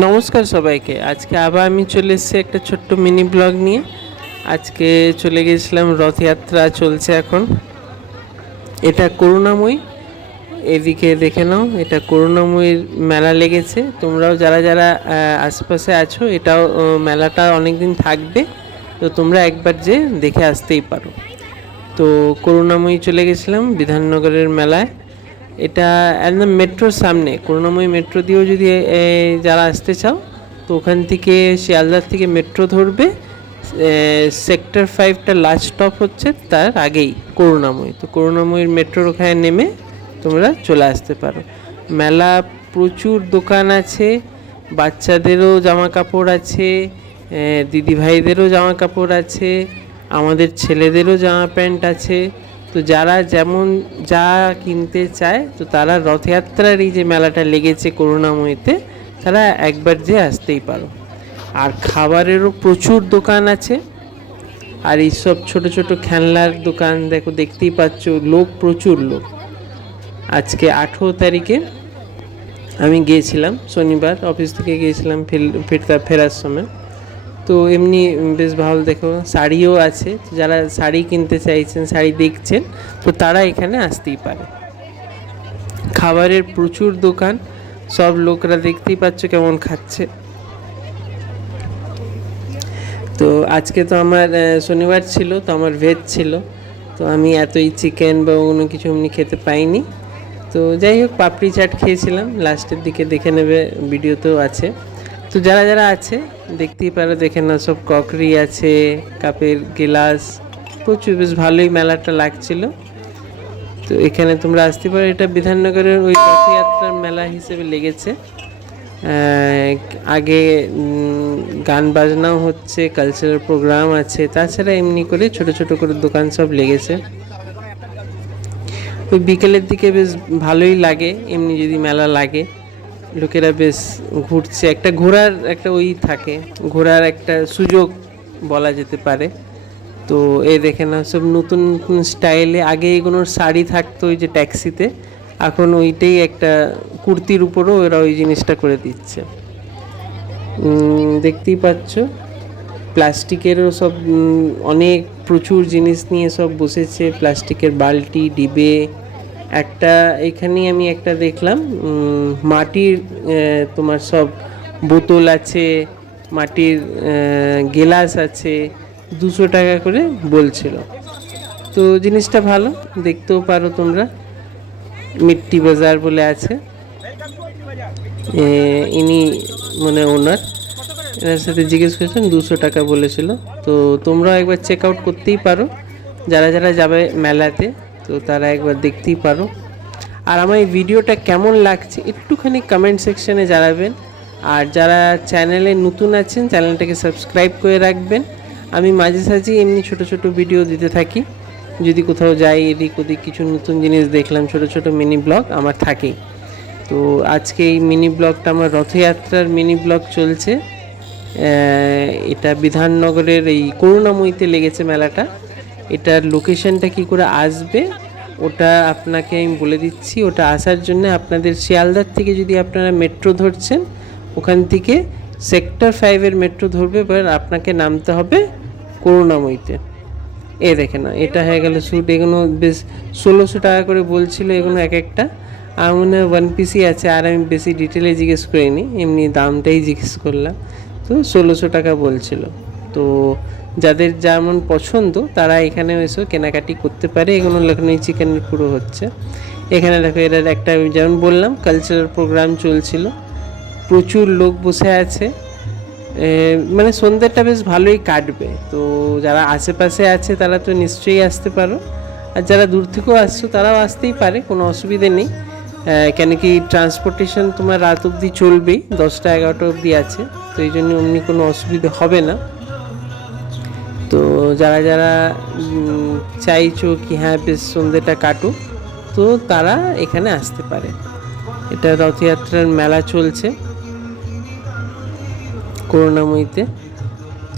নমস্কার সবাইকে। আজকে আবার আমি চলে এসেছি একটা ছোট্ট মিনি ব্লগ নিয়ে। আজকে চলে গেছিলাম, রথযাত্রা চলছে এখন। এটা করুণাময়ী, এদিকে দেখে নাও, এটা করুণাময়ীর মেলা লেগেছে। তোমরাও যারা যারা আশেপাশে আছো, এটাও মেলাটা অনেক দিন থাকবে, তো তোমরা একবার যে দেখে আসতেই পারো। তো করুণাময়ী চলে গেছিলাম বিধাননগরের মেলায়। এটা একদম মেট্রোর সামনে, করুণাময়ী মেট্রো দিয়েও যদি যারা আসতে চাও, তো ওখান থেকে শিয়ালদার থেকে মেট্রো ধরবে। সেক্টর 5টা লাস্ট স্টপ হচ্ছে তার আগেই করুণাময়ী। তো করুণাময়ীর মেট্রোর ওখানে নেমে তোমরা চলে আসতে পারো। মেলা প্রচুর দোকান আছে, বাচ্চাদেরও জামা কাপড় আছে, দিদিভাইদেরও জামা কাপড় আছে, আমাদের ছেলেদেরও জামা প্যান্ট আছে। তো যারা যেমন যা কিনতে চায়, তো তারা রথযাত্রার এই যে মেলাটা লেগেছে করুণাময়ীতে, তারা একবার যে আসতেই পারো। আর খাবারেরও প্রচুর দোকান আছে, আর এইসব ছোট ছোট খেলনার দোকান দেখো, দেখতেই পাচ্ছ, লোক প্রচুর লোক। আজকে 18 তারিখে আমি গিয়েছিলাম, শনিবার অফিস থেকে গিয়েছিলাম, ফেরার সময়। তো এমনি বেশ ভালো, দেখো শাড়িও আছে। যারা শাড়ি কিনতে চাইছেন, শাড়ি দেখছেন, তো তারা এখানে আসতেই পারে। খাবারের প্রচুর দোকান, সব লোকরা দেখতেই পাচ্ছ কেমন খাচ্ছে। তো আজকে তো আমার শনিবার ছিল, তো আমার ভেজ ছিল, তো আমি এতই চিকেন বা কোনো কিছু এমনি খেতে পাইনি। তো যাই হোক, পাপড়ি চাট খেয়েছিলাম, লাস্টের দিকে দেখে নেবে, ভিডিওতেও আছে। তো যারা যারা আছে দেখতেই পারো, দেখে না, সব ক্রকারি আছে, কাপের গ্লাস, প্রচুর, বেশ ভালোই মেলাটা লাগছিল। তো এখানে তোমরা আসতে পারো। এটা বিধাননগরের ওই রথযাত্রার মেলা হিসেবে লেগেছে। আগে গান বাজনাও হচ্ছে, কালচারাল প্রোগ্রাম আছে, তাছাড়া এমনি করে ছোট ছোট করে দোকান সব লেগেছে। ওই বিকেলের দিকে বেশ ভালোই লাগে, এমনি যদি মেলা লাগে, লোকেরা বেশ ঘুরছে, একটা ঘোরার একটা ওই থাকে, ঘোরার একটা সুযোগ বলা যেতে পারে। তো এই দেখে না, সব নতুন নতুন স্টাইলে, আগে এগুলোর শাড়ি থাকতো ওই যে ট্যাক্সিতে, এখন ওইটাই একটা কুর্তির উপরও ওরা ওই জিনিসটা করে দিচ্ছে। দেখতেই পাচ্ছ, প্লাস্টিকেরও সব অনেক প্রচুর জিনিস নিয়ে সব বসেছে, প্লাস্টিকের বালতি, ডিবে। একটা এখানেই আমি একটা দেখলাম, মাটির তোমার সব বোতল আছে, মাটির গেলাস আছে, 200 টাকা করে বলছিল। তো জিনিসটা ভালো, দেখতেও পারো তোমরা। মিট্টি বাজার বলে আছে, ইনি মানে ওনার, এনার সাথে জিজ্ঞেস করেছিলাম, 200 টাকা বলেছিল। তো তোমরাও একবার চেক আউট করতেই পারো, যারা যারা যাবে মেলাতে, তো তারা একবার দেখতেই পারো। আর আমার এই ভিডিওটা কেমন লাগছে একটুখানি কমেন্ট সেকশানে জানাবেন। আর যারা চ্যানেলে নতুন আছেন, চ্যানেলটাকে সাবস্ক্রাইব করে রাখবেন। আমি মাঝে সাঝে এমনি ছোট ছোট ভিডিও দিতে থাকি, যদি কোথাও যাই, এদিক ওদিক কিছু নতুন জিনিস দেখলাম, ছোট ছোট মিনি ব্লগ আমার থাকেই। তো আজকে এই মিনি ব্লগটা আমার রথযাত্রার মিনি ব্লগ চলছে। এটা বিধাননগরের এই করুণাময়ীতে লেগেছে মেলাটা। এটার লোকেশনটা কি করে আসবে ওটা আপনাকে আমি বলে দিচ্ছি। ওটা আসার জন্য আপনাদের শিয়ালদার থেকে যদি আপনারা মেট্রো ধরছেন, ওখান থেকে সেক্টর 5-এর মেট্রো ধরবে, এবার আপনাকে নামতে হবে করুণাময়ীতে। দেখে না, এটা হয়ে গেল স্যুট। এগুলো বেশ 1600 টাকা করে বলছিল, এগুলো এক একটা। আমার মনে হয় 1 পিসই আছে, আর আমি বেশি ডিটেলে জিজ্ঞেস করিনি, এমনি দামটাই জিজ্ঞেস করলাম। তো 1600 টাকা বলছিল। তো যাদের যেমন পছন্দ তারা এখানে এসে কেনাকাটি করতে পারে। এগুলো লখনৌ চিকেনের পুরো হচ্ছে। এখানে দেখো, এর একটা যেমন বললাম কালচারাল প্রোগ্রাম চলছিল, প্রচুর লোক বসে আছে। মানে সন্ধ্যেটা বেশ ভালোই কাটবে। তো যারা আশেপাশে আছে তারা তো নিশ্চয়ই আসতে পারো, আর যারা দূর থেকেও আসছো তারাও আসতেই পারে, কোনো অসুবিধে নেই। কেন কি ট্রান্সপোর্টেশন তোমার রাত অবধি চলবেই, 10টা-11টা অবধি আছে, তো এই জন্য অমনি কোনো অসুবিধে হবে না। তো যারা যারা চাইছো কি হ্যাঁ বেশ সন্ধ্যেটা কাটুক, তো তারা এখানে আসতে পারে। এটা রথযাত্রার মেলা চলছে করুণাময়ীতে।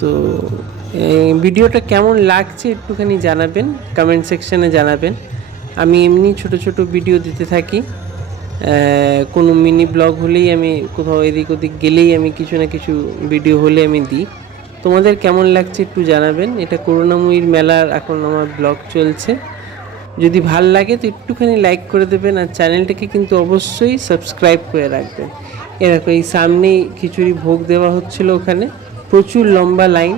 তো ভিডিওটা কেমন লাগছে একটুখানি জানাবেন, কমেন্ট সেকশানে জানাবেন। আমি এমনি ছোট ছোট ভিডিও দিতে থাকি, কোনো মিনি ব্লগ হলেই আমি কোথাও এদিক ওদিক গেলেই আমি কিছু না কিছু ভিডিও হলে আমি দিই। তোমাদের কেমন লাগছে একটু জানাবেন। এটা করুণাময়ীর মেলার এখন আমার ব্লগ চলছে। যদি ভাল লাগে তো একটুখানি লাইক করে দেবেন, আর চ্যানেলটাকে কিন্তু অবশ্যই সাবস্ক্রাইব করে রাখবেন। এরকম এই সামনেই খিচুড়ি ভোগ দেওয়া হচ্ছিল, ওখানে প্রচুর লম্বা লাইন।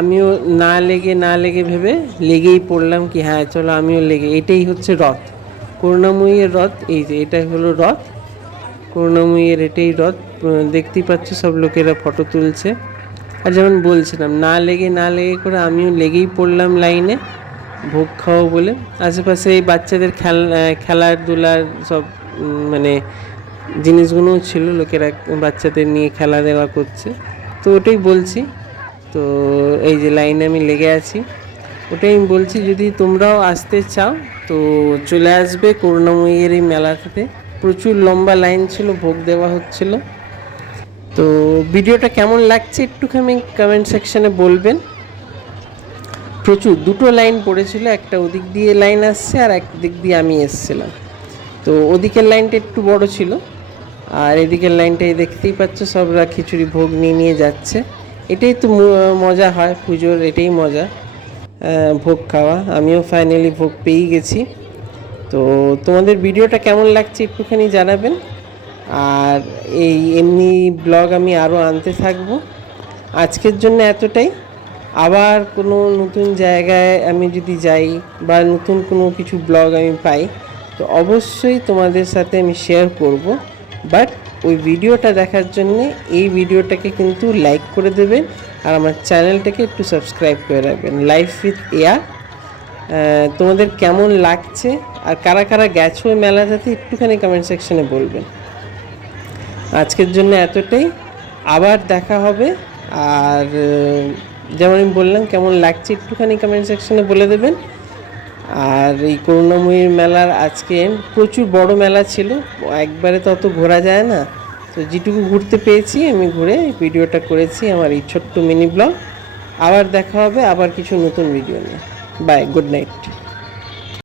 আমিও না লেগে ভেবে লেগেই পড়লাম, কি হ্যাঁ চলো আমিও লেগে। এটাই হচ্ছে রথ, করুণাময়ীর রথ। এই যে এটা হলো রথ, করুণাময়ীর এটাই রথ। দেখতেই পাচ্ছ সব লোকেরা ফটো তুলছে। আর যেমন বলছিলাম, না লেগে করে আমিও লেগেই পড়লাম লাইনে ভোগ খাওয়া বলে। আশেপাশে এই বাচ্চাদের খেলার ধুলার সব মানে জিনিসগুলোও ছিল, লোকেরা বাচ্চাদের নিয়ে খেলা দেওয়া করছে। তো ওটাই বলছি। তো এই যে লাইনে আমি লেগে আছি, ওটাই আমি বলছি যদি তোমরাও আসতে চাও তো চলে আসবে করুণাময়ীর এই মেলাটাতে। প্রচুর লম্বা লাইন ছিল, ভোগ দেওয়া হচ্ছিল। তো ভিডিওটা কেমন লাগছে একটুখানি কমেন্ট সেকশানে বলবেন। প্রচুর দুটো লাইন পড়েছিল, একটা ওদিক দিয়ে লাইন আসছে আর এক দিক দিয়ে আমি এসছিলাম। তো ওদিকের লাইনটা একটু বড় ছিল, আর এদিকের লাইনটাই দেখতেই পাচ্ছ সবরা খিচুড়ি ভোগ নিয়ে যাচ্ছে। এটাই তো মজা হয় পুজোর, এটাই মজা, ভোগ খাওয়া। আমিও ফাইনালি ভোগ পেয়েই গেছি। তো তোমাদের ভিডিওটা কেমন লাগছে একটুখানি জানাবেন। আর এই এমনি ব্লগ আমি আরও আনতে থাকবো। আজকের জন্য এতটাই। আবার কোনো নতুন জায়গায় আমি যদি যাই বা নতুন কোনো কিছু ব্লগ আমি পাই তো অবশ্যই তোমাদের সাথে আমি শেয়ার করব। বাট ওই ভিডিওটা দেখার জন্যে এই ভিডিওটাকে কিন্তু লাইক করে দেবেন, আর আমার চ্যানেলটাকে একটু সাবস্ক্রাইব করে রাখবেন। Life with air. তোমাদের কেমন লাগছে আর কারা কারা গেছো ওই মেলাটাতে একটুখানি কমেন্ট সেকশনে বলবেন। আজকের জন্য এতটাই, আবার দেখা হবে। আর যেমন আমি বললাম কেমন লাগছে একটুখানি কমেন্ট সেকশনে বলে দেবেন। আর এই করুণাময়ীর মেলার আজকে প্রচুর বড় মেলা ছিল, একবারে তো অত ঘোরা যায় না। তো যেটুকু ঘুরতে পেয়েছি আমি ঘুরে ভিডিওটা করেছি, আমার এই ছোট্ট মিনি ব্লগ। আবার দেখা হবে আবার কিছু নতুন ভিডিও নিয়ে। Bye, good night.